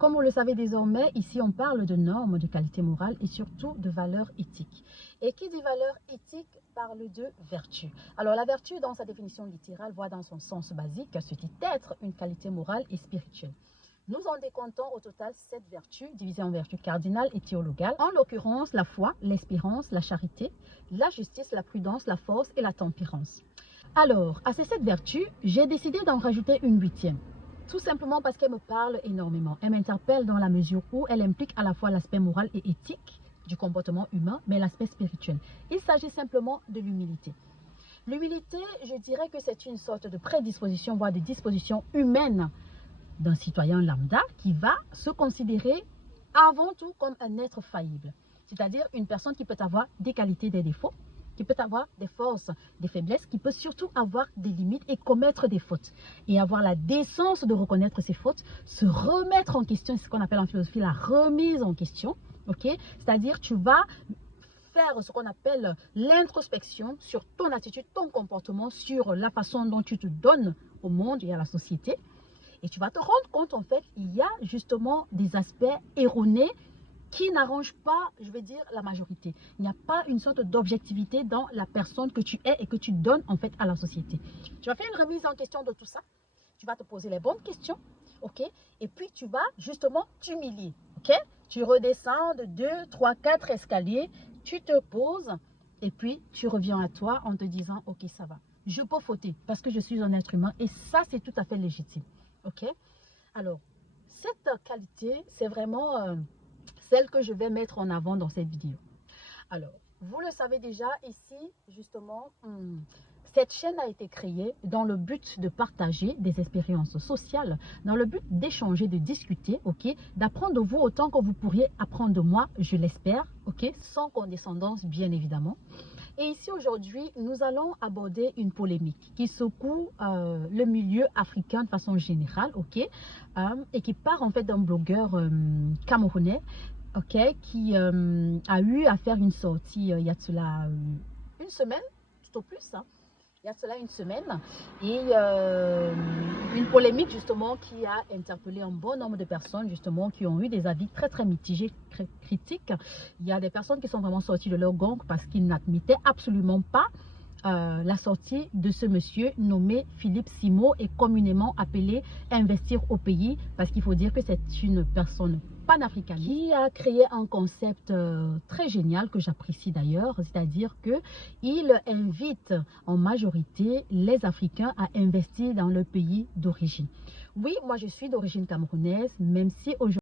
Comme vous le savez désormais, ici on parle de normes, de qualité morale et surtout de valeurs éthiques. Et qui dit valeurs éthiques parle de vertu. Alors la vertu dans sa définition littérale voit dans son sens basique ce qui est être une qualité morale et spirituelle. Nous en décomptons au total 7 vertus divisées en vertus cardinales et théologales. En l'occurrence, la foi, l'espérance, la charité, la justice, la prudence, la force et la tempérance. Alors, à ces 7 vertus, j'ai décidé d'en rajouter une 8e. Tout simplement parce qu'elle me parle énormément. Elle m'interpelle dans la mesure où elle implique à la fois l'aspect moral et éthique du comportement humain, mais l'aspect spirituel. Il s'agit simplement de l'humilité. L'humilité, je dirais que c'est une sorte de prédisposition, voire de disposition humaine d'un citoyen lambda qui va se considérer avant tout comme un être faillible. C'est-à-dire une personne qui peut avoir des qualités, des défauts, qui peut avoir des forces, des faiblesses, qui peut surtout avoir des limites et commettre des fautes. Et avoir la décence de reconnaître ses fautes, se remettre en question, c'est ce qu'on appelle en philosophie la remise en question. Okay? C'est-à-dire tu vas faire ce qu'on appelle l'introspection sur ton attitude, ton comportement, sur la façon dont tu te donnes au monde et à la société. Et tu vas te rendre compte, en fait, il y a justement des aspects erronés qui n'arrange pas, je vais dire, la majorité. Il n'y a pas une sorte d'objectivité dans la personne que tu es et que tu donnes en fait à la société. Tu vas faire une remise en question de tout ça. Tu vas te poser les bonnes questions, ok? Et puis tu vas justement t'humilier, ok? Tu redescends de 2, 3, 4 escaliers, tu te poses et puis tu reviens à toi en te disant, ok, ça va. Je peux fauter parce que je suis un être humain et ça, c'est tout à fait légitime, ok? Alors, cette qualité, c'est vraiment celle que je vais mettre en avant dans cette vidéo. Alors, vous le savez déjà, ici, justement, cette chaîne a été créée dans le but de partager des expériences sociales, dans le but d'échanger, de discuter, ok, d'apprendre de vous autant que vous pourriez apprendre de moi, je l'espère, ok, sans condescendance, bien évidemment. Et ici, aujourd'hui, nous allons aborder une polémique qui secoue le milieu africain de façon générale, ok, et qui part en fait d'un blogueur camerounais, ok, qui a eu à faire une sortie il y a de cela une semaine, tout au plus, hein. Il y a de cela une semaine, et une polémique justement qui a interpellé un bon nombre de personnes justement qui ont eu des avis très très mitigés, critiques. Il y a des personnes qui sont vraiment sorties de leur gang parce qu'ils n'admettaient absolument pas la sortie de ce monsieur nommé Philippe Simo et communément appelé Investir au pays, parce qu'il faut dire que c'est une personne panafricaniste qui a créé un concept très génial que j'apprécie d'ailleurs, c'est-à-dire que il invite en majorité les Africains à investir dans le pays d'origine. Oui, moi je suis d'origine camerounaise, même si aujourd'hui